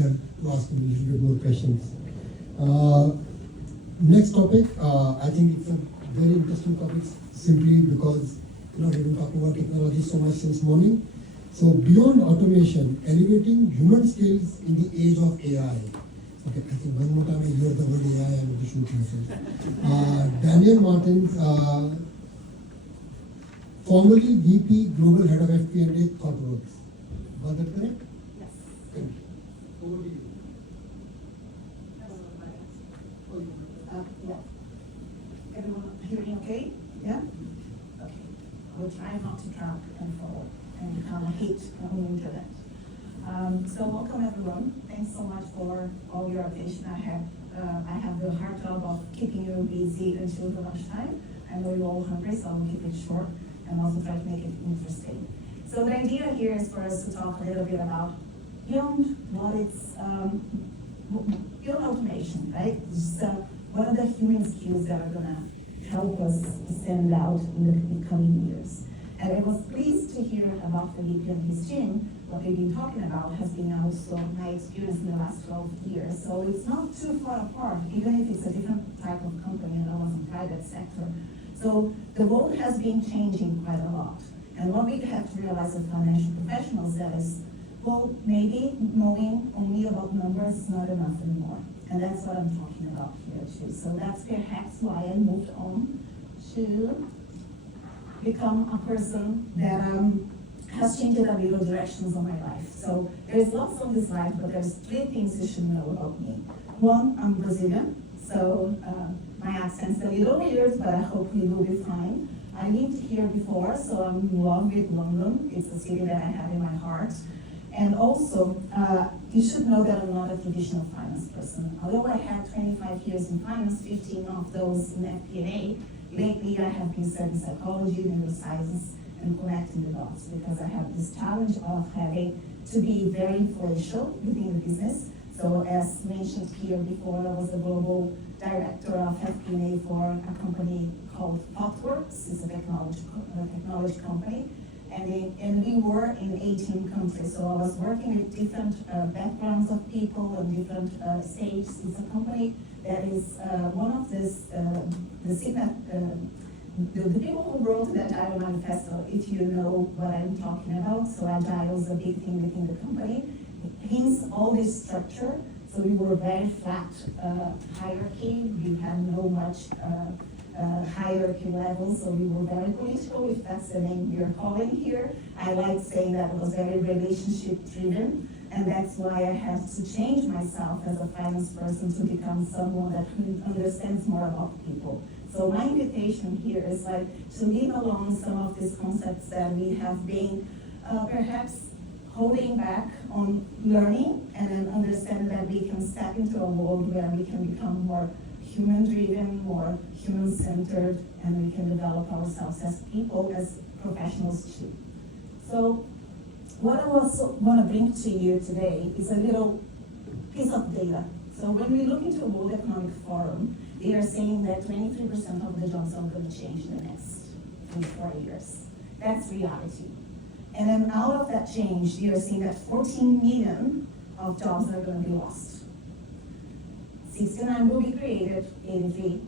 to ask a little bit more questions. Uh, Next topic, I think it's a very interesting topic simply because we've been talking about technology so much since morning. So beyond automation, elevating human skills in the age of AI. Okay, I think one more time I hear the word AI, I'm going to shoot myself. Daniel Martins, formerly VP Global Head of FP&A ThoughtWorks. Was that correct? Yes. Thank you. Over to you. Yeah. Everyone hearing okay? Yeah? Okay. We'll try not to drop and fall and become a hit on the internet. So welcome everyone. Thanks so much for all your attention. I have the hard job of keeping you busy until the lunchtime. I know you're all hungry, so I'll keep it short and also try to make it interesting. So the idea here is for us to talk a little bit about beyond what it's beyond automation, right? So what are the human skills that are gonna help us stand out in the coming years? And I was pleased to hear about Felipe and his team. What they've been talking about has been also my experience in the last 12 years. So it's not too far apart, even if it's a different type of company and I was in private sector. So the world has been changing quite a lot. And what we have to realize as financial professionals that is, well, maybe knowing only about numbers is not enough anymore. And that's what I'm talking about here too. So that's perhaps why I moved on to become a person that has changed a little directions of my life. So there's lots on this slide, but there's 3 things you should know about me. One, I'm Brazilian, so my accent's a little weird, but I hope we will be fine. I lived here before, so I'm in love with London. It's a city that I have in my heart. And also, you should know that I'm not a traditional finance person. Although I had 25 years in finance, 15 of those in FP&A, lately I have been studying psychology, neuroscience, and connecting the dots because I have this challenge of having to be very influential within the business. So as mentioned here before, I was the global director of FP&A for a company called ThoughtWorks. It's a technology company. And we were in 18 countries, so I was working with different backgrounds of people and different stages. It's a company that is one of the people who wrote the Agile Manifesto, if you know what I'm talking about. So Agile is a big thing within the company. Hence all this structure. So we were very flat hierarchy. We had no much hierarchy level, so we were very political, if that's the name you're calling here. I like saying that it was very relationship driven, and that's why I had to change myself as a finance person to become someone that understands more about people. So my invitation here is like to leave alone some of these concepts that we have been perhaps holding back on learning, and then understand that we can step into a world where we can become more human-driven, more human-centered, and we can develop ourselves as people, as professionals too. So what I also want to bring to you today is a little piece of data. So when we look into the World Economic Forum, they are saying that 23% of the jobs are going to change in the next 4 years. That's reality. And then out of that change, they are saying that 14 million of jobs are going to be lost. 69 will be created, 83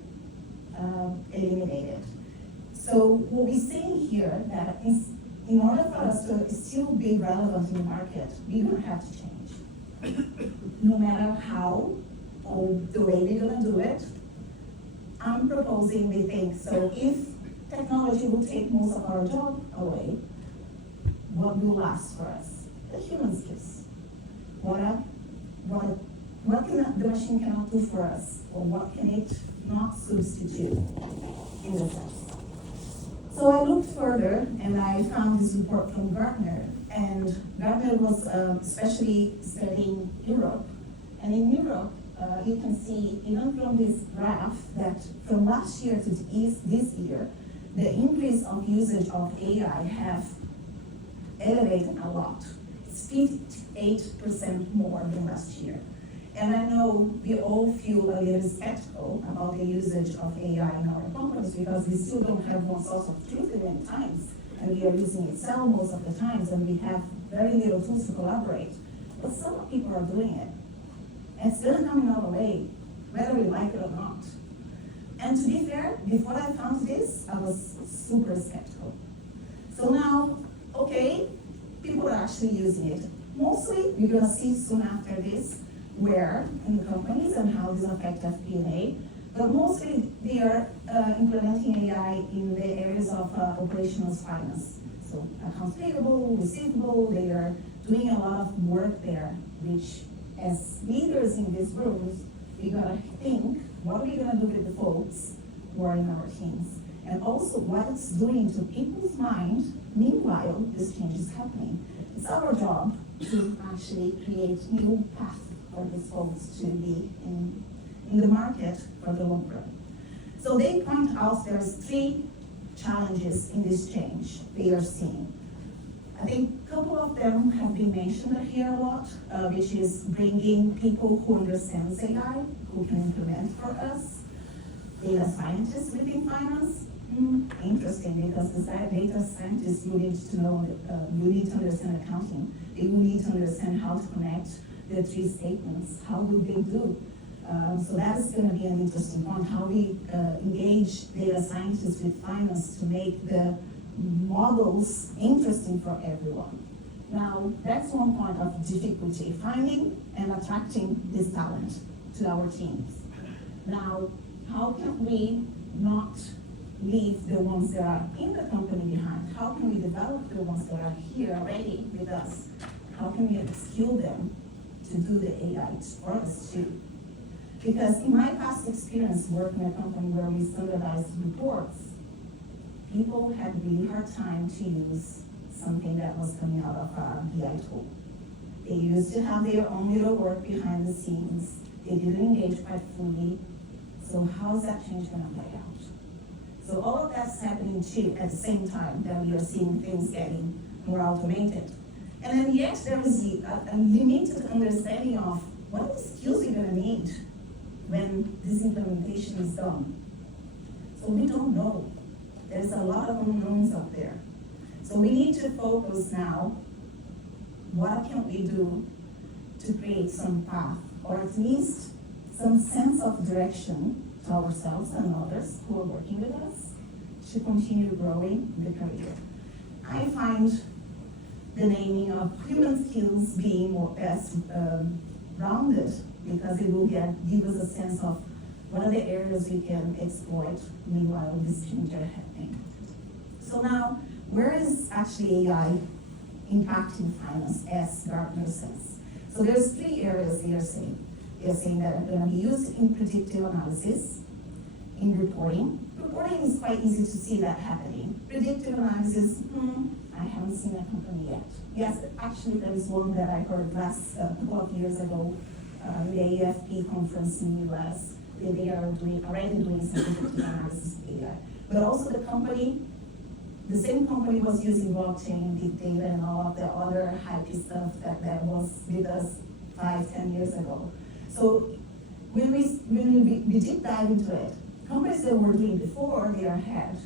eliminated. So what we're saying here that is, in order for us to still be relevant in the market, we're going to have to change. No matter how or the way we're going to do it, I'm proposing we think, so if technology will take most of our job away, what will last for us? The human skills. What can the machine cannot do for us, or what can it not substitute in the sense? So I looked further and I found this report from Gartner, and Gartner was especially studying Europe. And in Europe, you can see even from this graph that from last year to this year, the increase of usage of AI have elevated a lot. It's 58% more than last year. And I know we all feel a little skeptical about the usage of AI in our companies because we still don't have one source of truth in many times. And we are using Excel most of the times, and we have very little tools to collaborate. But some people are doing it. It's gonna come in our way, whether we like it or not. And to be fair, before I found this, I was super skeptical. So now, okay, people are actually using it. Mostly, you're gonna see soon after this where in the companies and how this affects FP&A, but mostly they are implementing AI in the areas of operational finance. So accounts payable, receivable, they are doing a lot of work there, which as leaders in these rooms, we gotta think, what are we gonna do with the folks who are in our teams? And also what it's doing to people's mind, meanwhile, this change is happening. It's our job to actually create new paths for these folks to be in the market for the long run. So they point out there's 3 challenges in this change they are seeing. I think a couple of them have been mentioned here a lot, which is bringing people who understand AI, who can implement for us. Data scientists within finance, interesting, because as data scientists, you need to know, you need to understand accounting. You need to understand how to connect the 3 statements. How do they do? So that is going to be an interesting point, how we engage data scientists with finance to make the models interesting for everyone. Now, that's one point of difficulty, finding and attracting this talent to our teams. Now, how can we not leave the ones that are in the company behind? How can we develop the ones that are here already with us? How can we skill them to do the AI for us too? Because in my past experience working in a company where we standardized reports, people had really hard time to use something that was coming out of a BI tool. They used to have their own little work behind the scenes. They didn't engage quite fully. So how is that change going to play out? So all of that's happening too at the same time that we are seeing things getting more automated. And then yet there is a limited understanding of what are the skills you're going to need when this implementation is done. So we don't know. There's a lot of unknowns out there. So we need to focus now, what can we do to create some path, or at least some sense of direction to ourselves and others who are working with us to continue growing the career. I find the naming of human skills being more best rounded, because it will give us a sense of what are the areas we can exploit meanwhile this change are happening. So now, where is actually AI impacting finance as Gartner says? So there's 3 areas they are saying. They're saying that are going to be used in predictive analysis, in reporting. Reporting is quite easy to see that happening. Predictive analysis, I haven't seen a company yet. Yes, actually there is one that I heard last couple of years ago in the AFP conference in the US. They are already doing some predictive analysis data. But also the same company was using blockchain, big data, and all of the other hype stuff that was with us 5-10 years ago. So when we deep dive into it, companies that were doing before, they are ahead.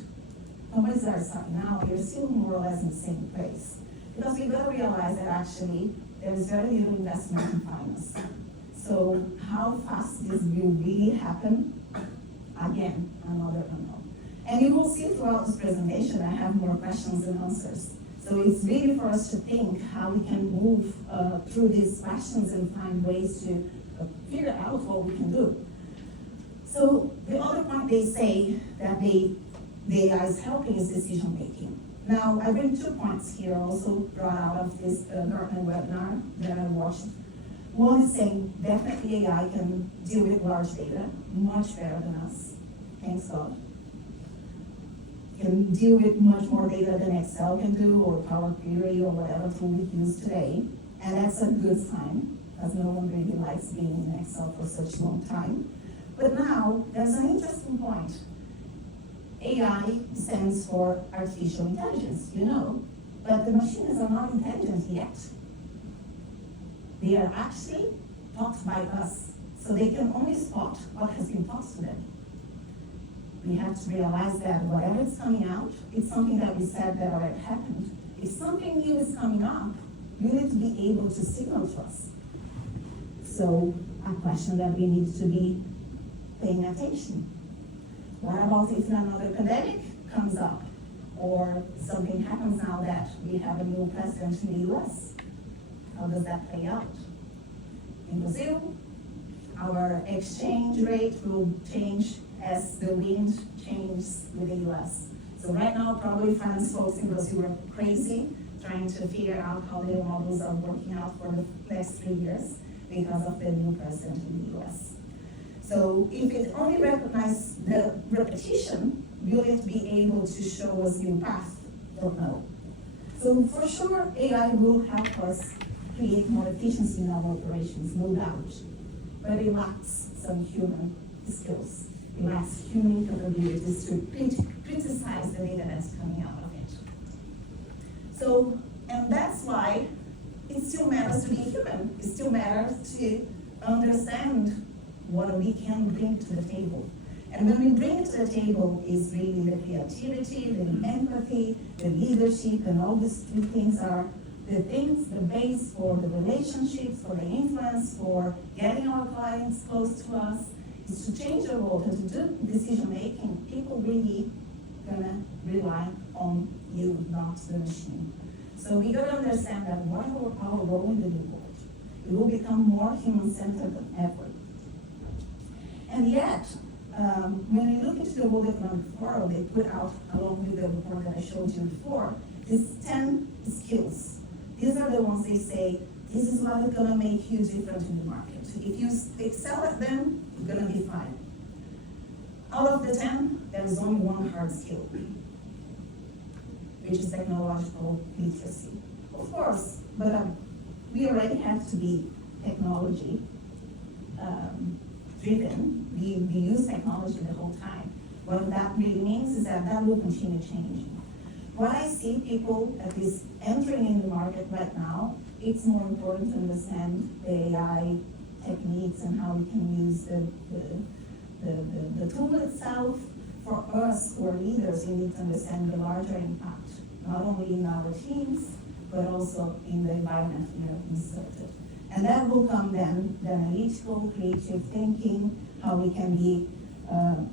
Companies that are starting now, they're still more or less in the same place. Because we gotta realize that actually there is very little investment in finance. So how fast this will really happen? Again, another unknown. And you will see throughout this presentation, I have more questions and answers. So it's really for us to think how we can move through these questions and find ways to figure out what we can do. So the other point they say that the AI is helping is decision making. Now, I bring 2 points here also brought out of this Gartner webinar that I watched. One is saying definitely AI can deal with large data much better than us, thanks God. Can deal with much more data than Excel can do, or Power Query, or whatever tool we use today. And that's a good sign, because no one really likes being in Excel for such a long time. But now, there's an interesting point. AI stands for artificial intelligence, you know, but the machines are not intelligent yet. They are actually taught by us, so they can only spot what has been taught to them. We have to realize that whatever is coming out, it's something that we said that already happened. If something new is coming up, you need to be able to signal to us. So a question that we need to be paying attention. What about if another pandemic comes up, or something happens now that we have a new president in the US? How does that play out? In Brazil, our exchange rate will change as the wind changes with the US. So right now, probably finance folks in Brazil are crazy trying to figure out how their models are working out for the next 3 years because of the new president in the US. So if it only recognizes the repetition, will it be able to show us new path? Don't know. So for sure, AI will help us create more efficiency in our operations, no doubt. But it lacks some human skills. It lacks human capabilities to criticize the data that's coming out of it. So, and that's why it still matters to be human. It still matters to understand what we can bring to the table. And when we bring it to the table is really the creativity, the empathy, the leadership, and all these three things are the things, the base for the relationships, for the influence, for getting our clients close to us, is to change the world and to do decision making. People really gonna rely on you, not the machine. So we gotta understand that what our role in the new world. It will become more human-centered than ever. And yet, when we look into the World Economic Forum, they put out, along with the report that I showed you before, these 10 skills. These are the ones they say, this is what is gonna make you different in the market. If you excel at them, you're gonna be fine. Out of the 10, there is only one hard skill, which is technological literacy. Of course, but we already have to be technology driven. We use technology the whole time. What that really means is that will continue changing. What I see people at least entering in the market right now, it's more important to understand the AI techniques and how we can use the tool itself. For us who are leaders, we need to understand the larger impact, not only in our teams, but also in the environment we are inserted. And that will come then the analytical, creative thinking, how we can be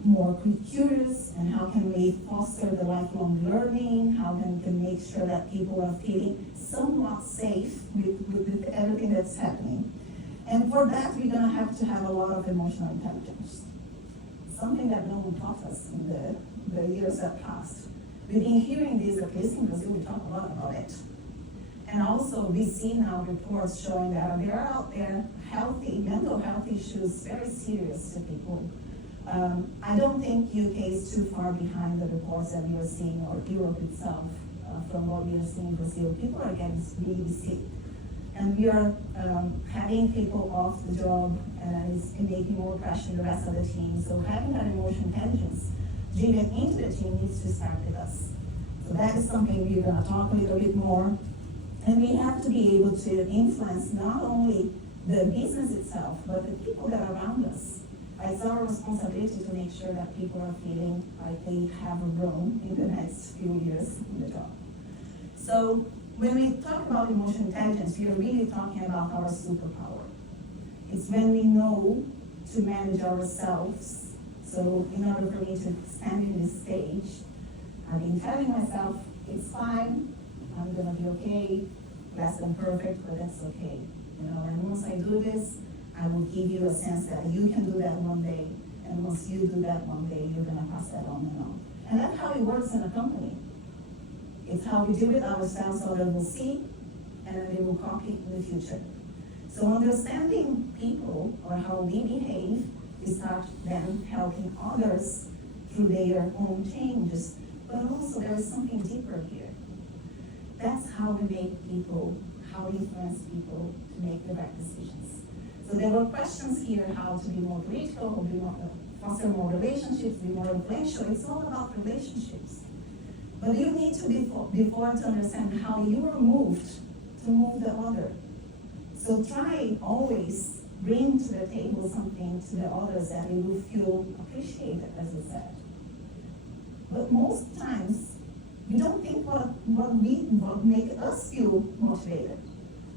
more curious, and how can we foster the lifelong learning, how we can make sure that people are feeling somewhat safe with everything that's happening. And for that, we're gonna have to have a lot of emotional intelligence, something that no one taught us in the years that passed. We've been hearing this, at least in Brazil, we talk a lot about it. And also, we see now reports showing that there are out there mental health issues, very serious to people. I don't think UK is too far behind the reports that we are seeing, or Europe itself, from what we are seeing in Brazil. People are getting really sick. And we are having people off the job, and it's making more pressure on the rest of the team. So having that emotional intelligence driven into the team needs to start with us. So that is something we're going to talk a little bit more. And we have to be able to influence not only the business itself, but the people that are around us. It's our responsibility to make sure that people are feeling like they have a room in the next few years in the job. So when we talk about emotional intelligence, we are really talking about our superpower. It's when we know to manage ourselves. So in order for me to stand in this stage, I've been telling myself, it's fine, I'm gonna be okay, less than perfect, but that's okay. And once I do this, I will give you a sense that you can do that one day, and once you do that one day, you're gonna pass that on and on. And that's how it works in a company. It's how we do it ourselves, so that we'll see, and then they will copy in the future. So understanding people, or how we behave, we start then helping others through their own changes. But also there is something deeper here. That's how we make people, how we influence people to make the right decisions. So there were questions here, how to be more political, or be more, foster more relationships, be more influential. It's all about relationships. But you need to before to understand how you are moved to move the other. So try always bring to the table something to the others that they will feel appreciated, as I said. But most times, we don't think what make us feel motivated.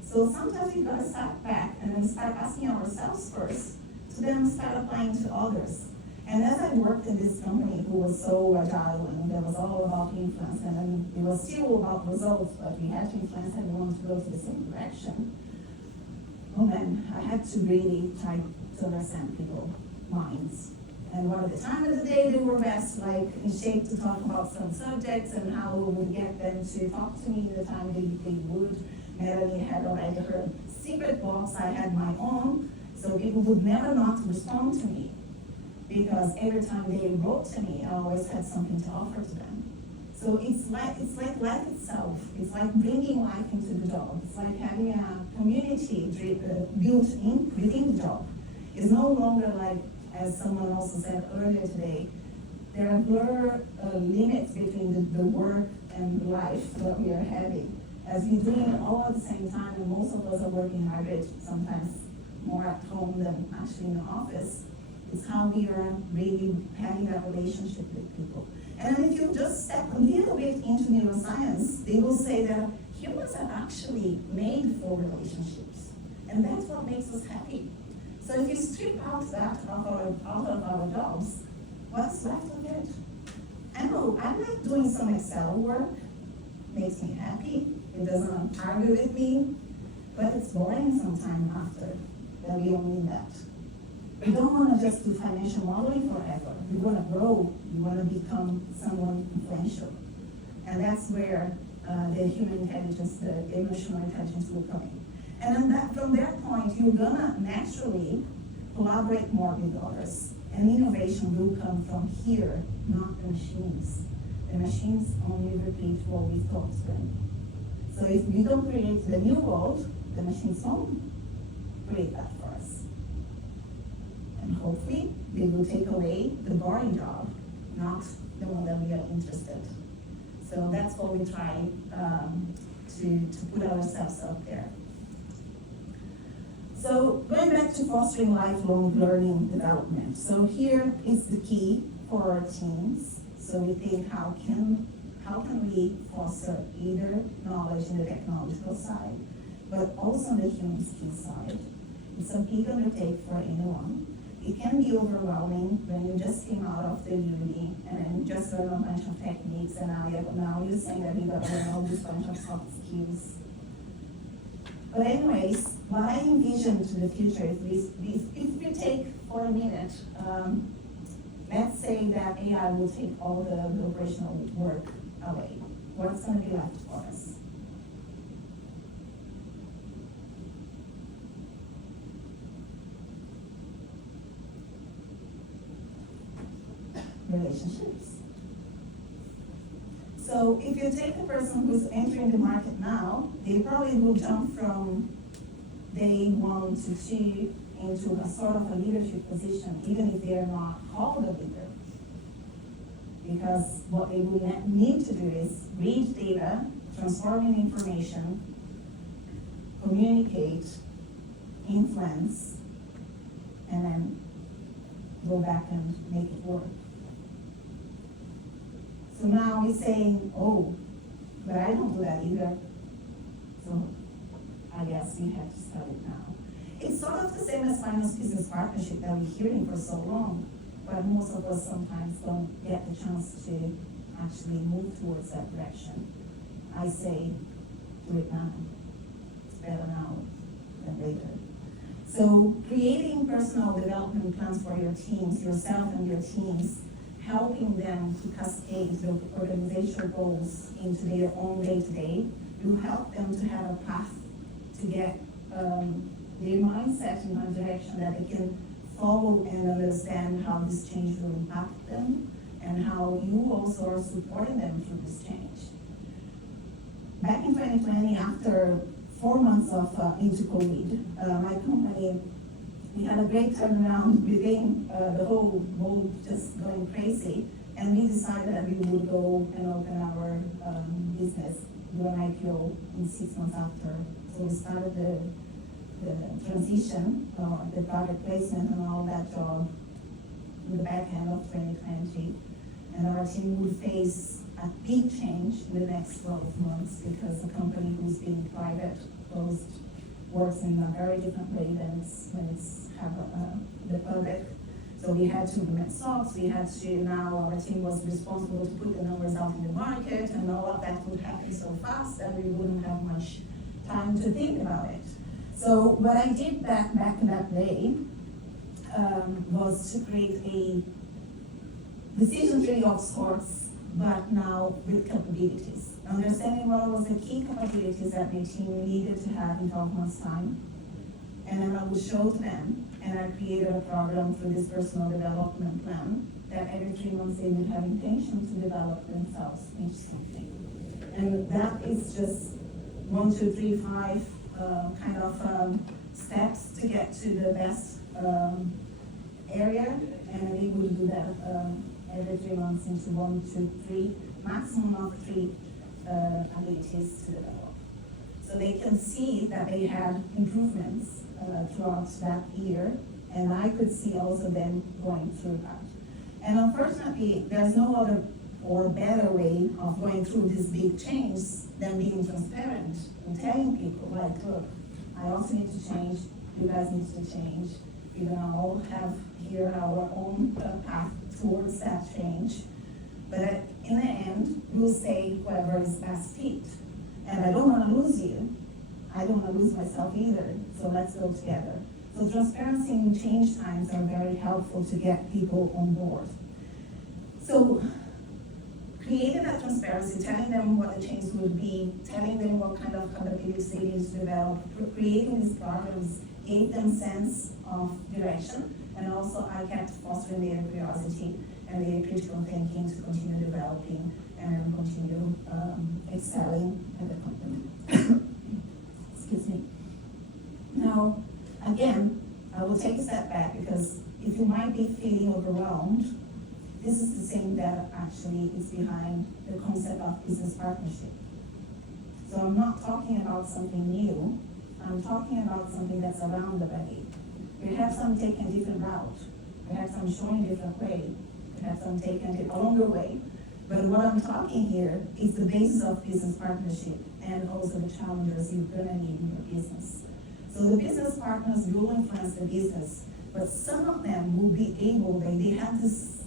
So sometimes we gotta step back and then start asking ourselves first, to then start applying to others. And as I worked in this company who was so agile and that was all about influence, and then it was still about results, but we had to influence everyone to go to the same direction. Oh man, I had to really try to understand people's minds. And one of the time of the day they were best like in shape to talk about some subjects and how we would get them to talk to me the time they would. Melanie had already her secret box, I had my own, so people would never not respond to me. Because every time they wrote to me, I always had something to offer to them. So it's like life itself. It's like bringing life into the job. It's like having a community built in within the job. It's no longer like, as someone also said earlier today, there are blur limits between the work and life that we are having. As we're doing it all at the same time, and most of us are working hybrid, sometimes more at home than actually in the office, it's how we are really having that relationship with people. And then if you just step a little bit into neuroscience, they will say that humans are actually made for relationships. And that's what makes us happy. So if you strip out that out of our jobs, what's left of it? I know, I like doing some Excel work, makes me happy, it doesn't argue with me, but it's boring sometime after, that we don't need that. We don't want to just do financial modeling forever. We want to grow. We want to become someone influential. And that's where the human intelligence, the emotional intelligence will come in. And then from that point, you're going to naturally collaborate more with others. And innovation will come from here, not the machines. The machines only repeat what we taught them. So if we don't create the new world, the machines won't create that for us. And hopefully, they will take away the boring job, not the one that we are interested. So that's what we try to put ourselves out there. So going back to fostering lifelong learning development. So here is the key for our teams. So we think how can we foster either knowledge in the technological side, but also on the human skill side. It's a big undertaking for anyone. It can be overwhelming when you just came out of the uni and then just learn a bunch of techniques, and now you're saying that you got to learn all this bunch of soft skills. But anyways, what I envision to the future is if we take for a minute, let's say that AI will take all the operational work away. What's going to be left for us? Relationships. So if you take a person who's entering the market now, they probably will jump from day 1 to 2 into a sort of a leadership position, even if they are not called a leader. Because what they will need to do is read data, transform information, communicate, influence, and then go back and make it work. So now he's saying, oh, but I don't do that either. So I guess we have to start it now. It's sort of the same as finance business partnership that we're hearing for so long, but most of us sometimes don't get the chance to actually move towards that direction. I say, do it now. It's better now than later. So creating personal development plans for your teams, yourself and your teams, helping them to cascade the organizational goals into their own day-to-day will help them to have a path to get their mindset in one direction that they can follow and understand how this change will impact them and how you also are supporting them through this change. Back in 2020, after 4 months of into COVID, my company, we had a great turnaround within the whole world just going crazy, and we decided that we would go and open our business, do an IPO in 6 months after. So we started the transition, the product placement and all that job in the back end of 2020. And our team would face a big change in the next 12 months because the company who's being private closed works in a very different way than when it's have the public. So we had to implement SOX, now our team was responsible to put the numbers out in the market, and all of that would happen so fast that we wouldn't have much time to think about it. So what I did back in that day was to create a decision tree of sorts, but now with capabilities. Understanding what was the key capabilities that the team needed to have in 12 months' time. And then I would show to them, and I created a program through this personal development plan that every 3 months they would have intention to develop themselves into something. And that is just 1, 2, 3, 5 steps to get to the best area, and we will do that every 3 months into 1, 2, 3, maximum of 3 abilities to develop. So they can see that they had improvements throughout that year, and I could see also them going through that. And unfortunately, there's no other or better way of going through this big change than being transparent and telling people, like, look, I also need to change, you guys need to change. We're gonna all have here our own path towards that change. But in the end, we'll say whoever is best fit. And I don't wanna lose you. I don't wanna lose myself either, so let's go together. So transparency in change times are very helpful to get people on board. So creating that transparency, telling them what the change would be, telling them what kind of capabilities they need to develop, creating these programs gave them sense of direction, and also I kept fostering their curiosity and their critical thinking to continue developing and continue excelling at the company. Excuse me. Now, again, I will take a step back because if you might be feeling overwhelmed, this is the same that actually is behind the concept of business partnership. So I'm not talking about something new, I'm talking about something that's around already. We have some taken a different route, we have some showing a different way, we have some taken a longer way. But what I'm talking here is the basis of business partnership and also the challenges you're gonna need in your business. So the business partners will influence the business, but some of them will be able, they have this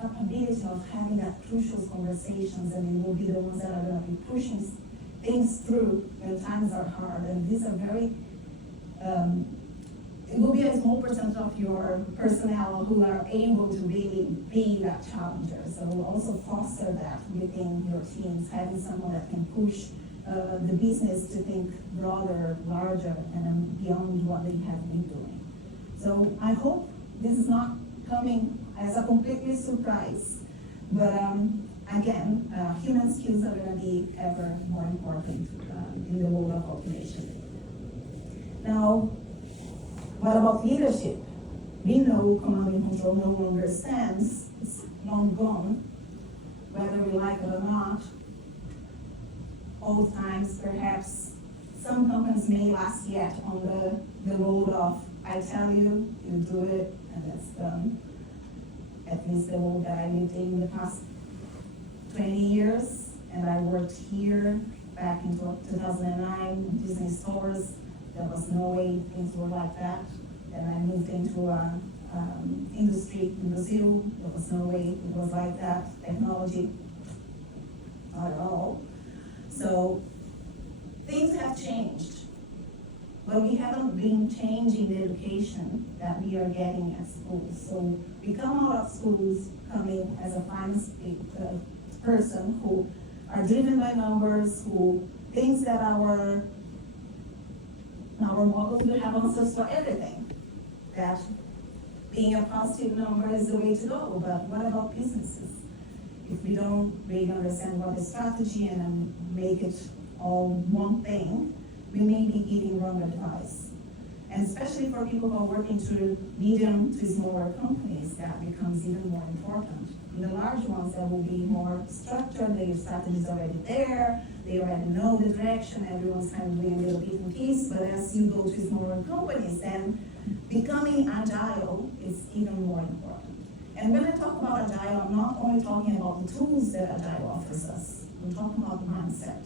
capability of having that crucial conversations, and they will be the ones that are gonna be pushing things through when times are hard. And these are very, it will be a small percent of your personnel who are able to really be that challenger. So we'll also foster that within your teams, having someone that can push the business to think broader, larger, and beyond what they have been doing. So I hope this is not coming as a completely surprise, but again, human skills are going to be ever more important in the world of automation. Now, what about leadership? We know command and control no longer stands, it's long gone, whether we like it or not. Old times, perhaps, some companies may last yet on the road of, I tell you, you do it, and that's done. At least the world that I lived in the past 20 years, and I worked here back in 2009, Disney stores. There was no way things were like that. Then I moved into industry in Brazil. There was no way it was like that. Technology, not at all. So things have changed, but we haven't been changing the education that we are getting at schools. So we come out of schools coming as a finance person who are driven by numbers, who thinks that our models will have answers for everything. That being a positive number is the way to go, but what about businesses? If we don't really understand what is strategy and make it all one thing, we may be giving wrong advice. And especially for people who are working through medium to smaller companies, that becomes even more important. In the large ones, that will be more structured, their strategy is already there, they already know the direction, everyone's kind of doing a little bit in piece, but as you go to smaller companies, then becoming agile is even more important. And when I talk about agile, I'm not only talking about the tools that agile offers us, I'm talking about the mindset.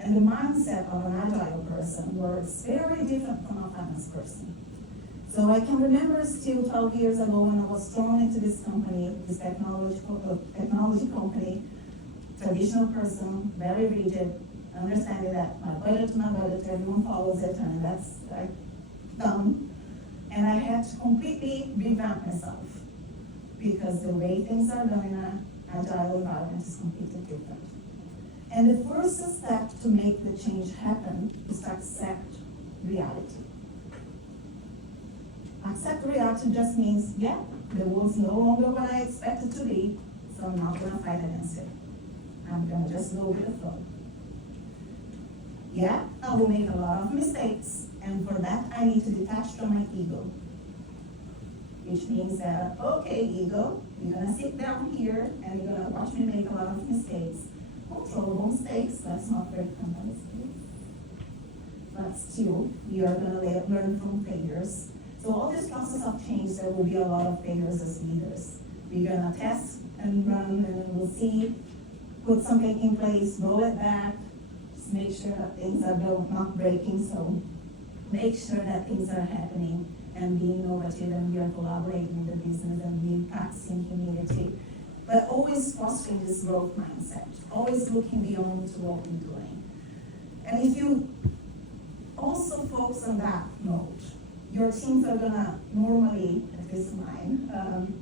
And the mindset of an agile person works very different from a finance person. So I can remember still 12 years ago when I was thrown into this company, this technology company, traditional person, very rigid, understanding that my budget, everyone follows it, and that's like dumb. And I had to completely revamp myself because the way things are done in an agile environment is completely different. And the first step to make the change happen is to accept reality. Accept reality just means, yeah, the world's no longer what I expect it to be, so I'm not gonna fight against it. I'm gonna just go with the flow. Yeah, I will make a lot of mistakes, and for that I need to detach from my ego. Which means that, okay, ego, you're gonna sit down here and you're gonna watch me make a lot of mistakes. Controllable mistakes, let's not break companies. But still, we are gonna learn from failures. So all this process of change, there will be a lot of failures as leaders. We're gonna test and run, and we'll see, put something in place, roll it back, just make sure that things are not breaking, so make sure that things are happening and being innovative, and we are collaborating with the business and being practicing humility. But always fostering this growth mindset, always looking beyond to what we're doing. And if you also focus on that mode, your teams are gonna normally, at least mine,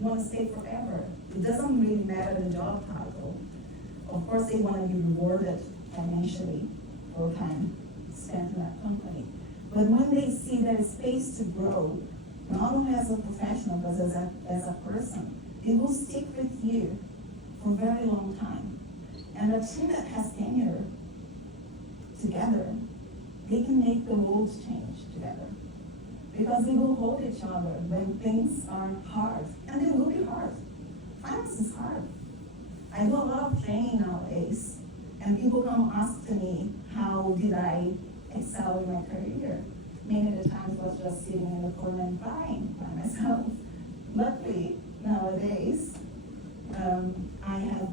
wanna stay forever. It doesn't really matter the job title. Of course, they wanna be rewarded financially for time spent in that company. But when they see there is space to grow, not only as a professional, but as a person, they will stick with you for a very long time. And a team that has tenure together, they can make the world change together. Because they will hold each other when things are hard. And they will be hard. Finance is hard. I do a lot of training nowadays, and people come ask to me, how did I excel in my career? Many of the times I was just sitting in the corner and crying by myself. Luckily, nowadays, I have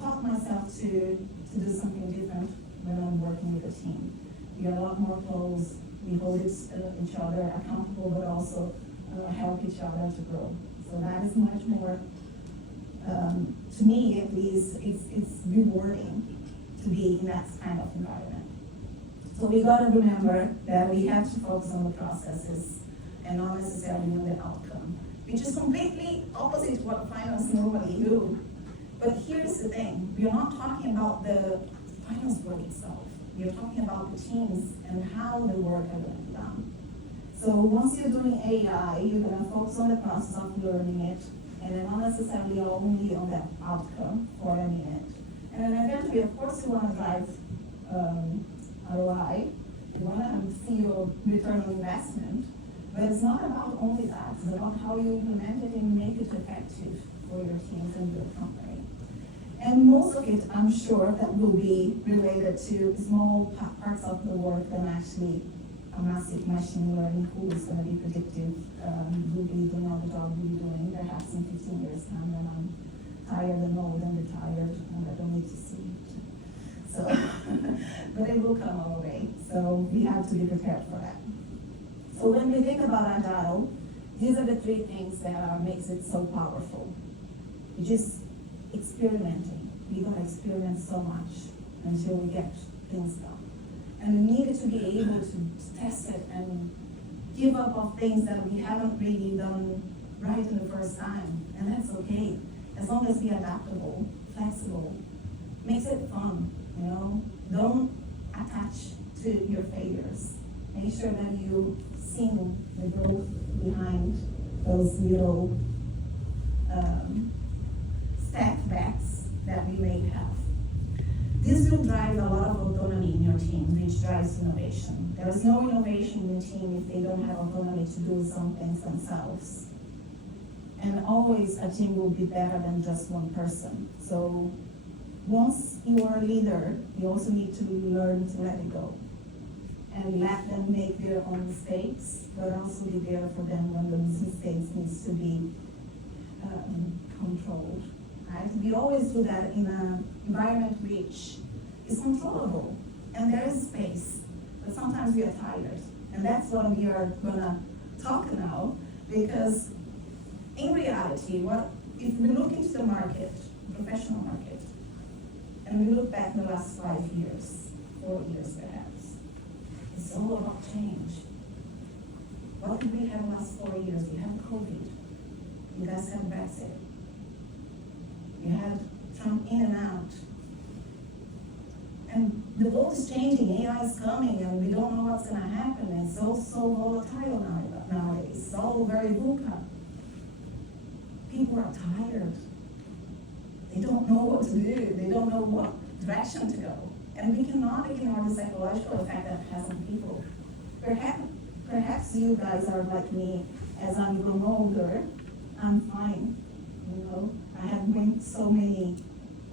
taught myself to do something different when I'm working with a team. We are a lot more close. We hold each other accountable, but also help each other to grow. So that is much more, to me at least, it's rewarding to be in that kind of environment. So we gotta remember that we have to focus on the processes and not necessarily on the outcome, which is completely opposite to what finance normally do. But here's the thing, we're not talking about the finance work itself. We're talking about the teams and how the work are going to be done. So once you're doing AI, you're going to focus on the process of learning it, and then not necessarily only on that outcome for a minute. And then eventually, of course, you want to drive ROI. You want to see your return on investment. But it's not about only that. It's about how you implement it and make it effective for your teams and your company. And most of it, I'm sure, that will be related to small parts of the work than actually a massive machine learning tool is going to be predictive, will be doing all the job we're doing, perhaps in 15 years' time when I'm tired and old and retired and I don't need to see it. So, but it will come our way. So we have to be prepared for that. So when we think about Agile, these are the three things that makes it so powerful. You just experimenting. We gotta experiment so much until we get things done. And we needed to be able to test it and give up on things that we haven't really done right in the first time. And that's okay. As long as we're adaptable, flexible, makes it fun, you know? Don't attach to your failures. Make sure that you see the growth behind those little setbacks that we may have. This will drive a lot of autonomy in your team, which drives innovation. There is no innovation in the team if they don't have autonomy to do some things themselves. And always a team will be better than just one person. So once you are a leader, you also need to learn to let it go and let them make their own mistakes, but also be there for them when those mistakes needs to be controlled. Right? We always do that in an environment which is controllable. and there is space, but sometimes we are tired. And that's what we are gonna talk now, because in reality, if we look into the market, professional market, and we look back in the last 5 years, 4 years perhaps, it's all about change. What did we have in the last 4 years? We had COVID. You guys had Brexit. You had Trump in and out. And the world is changing, AI is coming, and we don't know what's gonna happen. It's all so volatile nowadays. It's all very VUCA. People are tired. They don't know what to do. They don't know what direction to go. And we cannot ignore the psychological effect that has on people. Perhaps you guys are like me. As I'm growing older, I'm fine. You know, I have been so many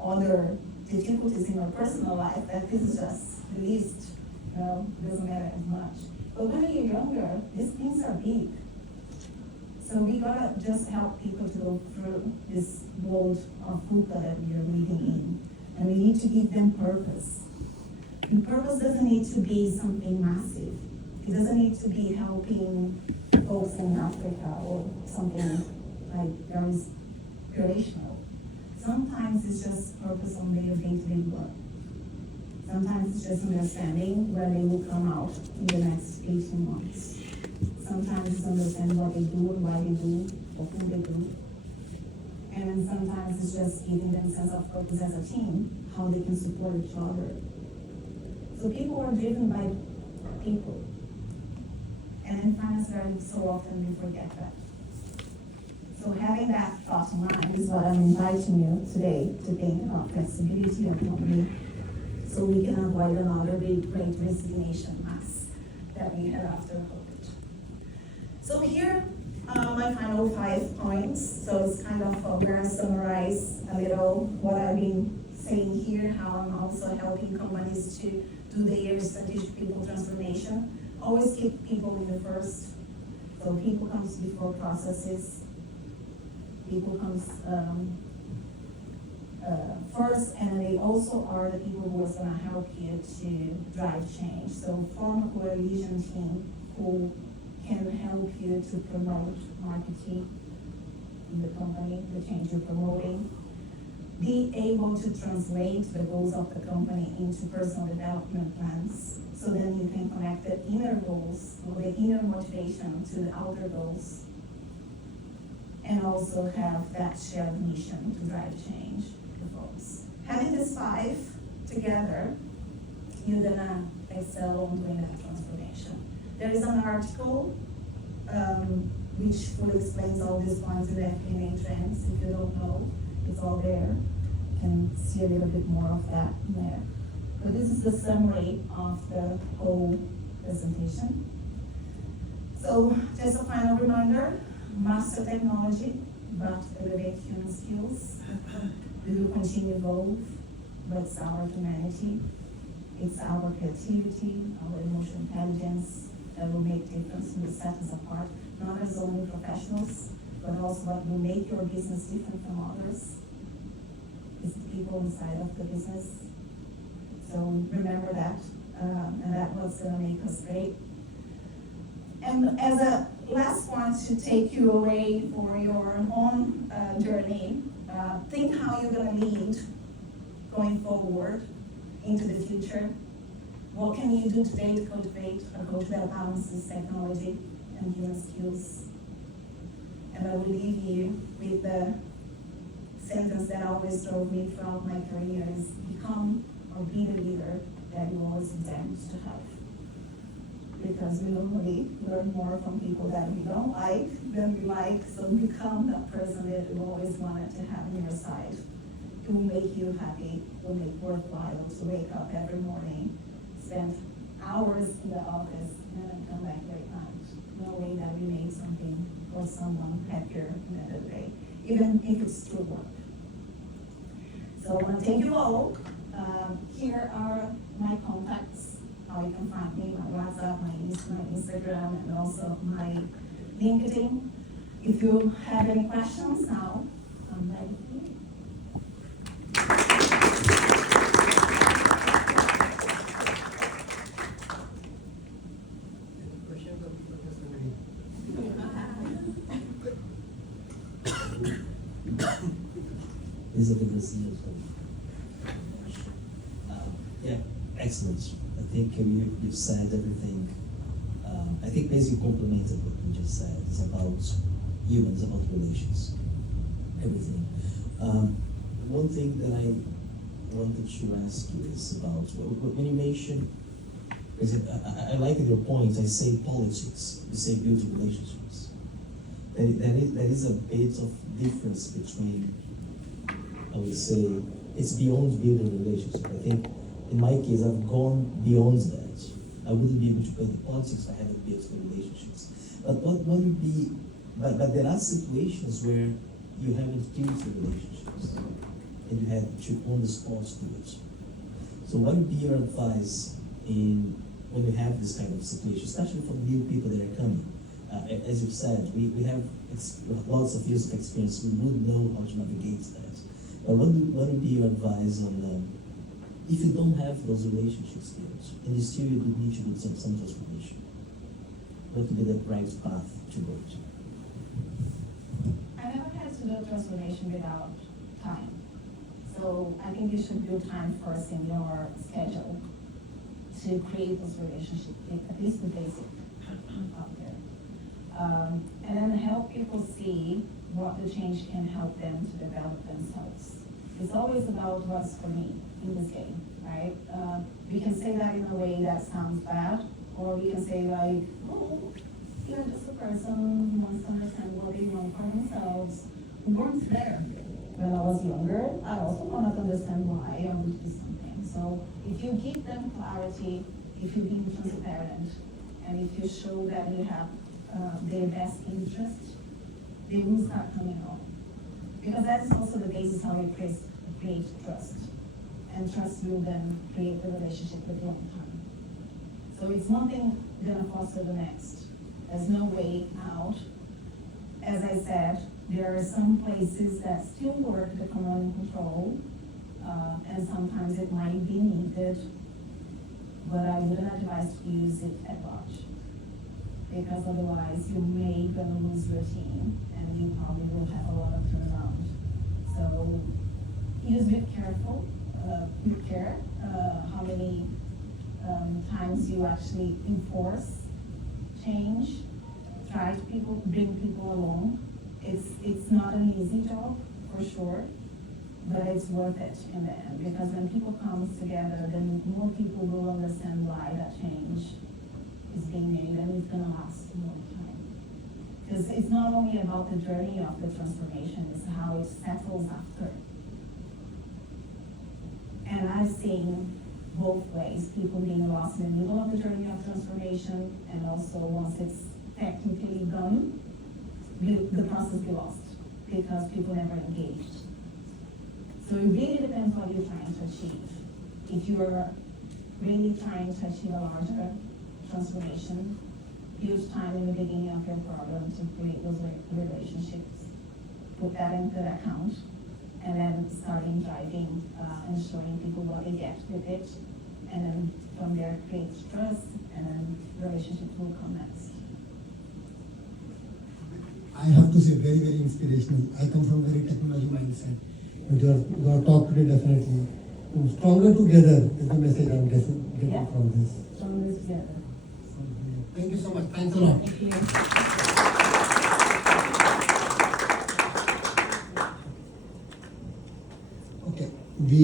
other difficulties in my personal life that this is just the least. You know, doesn't matter as much. But when you're younger, these things are big. So we gotta just help people to go through this world of VUCA that we are living in. And we need to give them purpose. And purpose doesn't need to be something massive. It doesn't need to be helping folks in Africa or something like very inspirational. Sometimes it's just purpose on their day-to-day work. Sometimes it's just understanding where they will come out in the next 18 months. Sometimes it's understanding what they do and why they do, or who they do. And then sometimes it's just giving them a sense of purpose as a team, how they can support each other. So people are driven by people. And in finance, very so often we forget that. So having that thought in mind is what I'm inviting you today to think about flexibility of autonomy, so we can avoid another big great resignation mass that we had after COVID. So here are my final 5 points. So it's kind of where I summarize a little what I've been saying here, how I'm also helping companies to do their strategic people transformation. Always keep people in the first. So people comes before processes. People comes first, and they also are the people who is going to help you to drive change. So form a coalition team who can help you to promote marketing in the company, the change you're promoting. Be able to translate the goals of the company into personal development plans, so then you can connect the inner goals, or the inner motivation, to the outer goals, and also have that shared mission to drive change for folks. Having these 5 together, you're gonna excel on doing that transformation. There is an article which fully explains all these points in the FP&A trends. If you don't know, it's all there. You can see a little bit more of that in there. But this is the summary of the whole presentation. So just a final reminder, master technology, but elevate human skills. We will continue to evolve, but it's our humanity, it's our creativity, our emotional intelligence that will make difference and will set us apart, not as only professionals, but also what will make your business different from others. It's the people inside of the business. So remember that, and that's what's going to make us great. And as a last point to take you away for your own journey, think how you're going to lead going forward into the future. What can you do today to cultivate a culture that balances technology and human skills? And I will leave you with the sentence that always drove me throughout my career: is become or be the leader that you always intend to have. Because we normally learn more from people that we don't like than we like, so become that person that you always wanted to have on your side. It will make you happy, it will make it worthwhile to wake up every morning, spend hours in the office, and then come back late night, knowing that we made something for someone happier at the end of the day, even if it's through work. So I want to thank you all. Here are my contacts, how you can find me, my WhatsApp, my Instagram, and also my LinkedIn. If you have any questions now, I'm ready for you. These are the Brazilians. Yeah, excellent. I think you've said everything. I think basically complemented what you just said. It's about humans, about relations, everything. One thing that I wanted to ask you is about when you mentioned, because I like your point. I say politics, you say building relationships. There is a bit of difference between, I would say, it's beyond building relationships. I think in my case, I've gone beyond that. I wouldn't be able to play the politics if I haven't built the relationships. But what would be, but there are situations where you haven't built the relationships and you had to on the spot do it. So what would be your advice when you have this kind of situation, especially for new people that are coming? As you've said, we have lots of years of experience. We would know how to navigate that. But what would be your advice on if you don't have those relationships built, and still you would need to do some transformation? What would be the right path to go to? I never had to do transformation without time. So I think you should build time first in your schedule to create those relationships, at least the basic out there. And then help people see what the change can help them to develop themselves. It's always about what's for me in this game, right? We can say that in a way that sounds bad, or we can say like, oh, you're just a person who wants to understand what they want for themselves. We weren't there when I was younger. I also wanted to understand why I want to do something. So if you give them clarity, if you be transparent, and if you show that you have their best interest, they will start coming on. Because that is also the basis how you create trust. And trust will then create a relationship with long time. So it's one thing gonna foster the next. There's no way out. As I said, there are some places that still work the command and control, and sometimes it might be needed, but I wouldn't advise to use it at large. Because otherwise you may gonna lose your team and you probably will have a lot of turnaround. So just be careful, with care, how many times you actually enforce change, try to bring people along. It's not an easy job, for sure, but it's worth it in the end, because when people come together, then more people will understand why that change is being made, and it's gonna last a long time. Because it's not only about the journey of the transformation, it's how it settles after. And I've seen both ways, people being lost in the middle of the journey of transformation, and also once it's technically done, the process be lost, because people never engaged. So it really depends what you're trying to achieve. If you are really trying to achieve a larger transformation, use time in the beginning of your program to create those relationships, put that into the account, and then starting driving and showing people what they get with it, and then from there create trust, and then relationships will come next. I have to say, very, very inspirational. I come from very technology mindset. But your talk today definitely. Stronger together is the message I'm getting Yeah. from this. Stronger together. Thank you so much. Thanks a lot. Thank you. Okay. We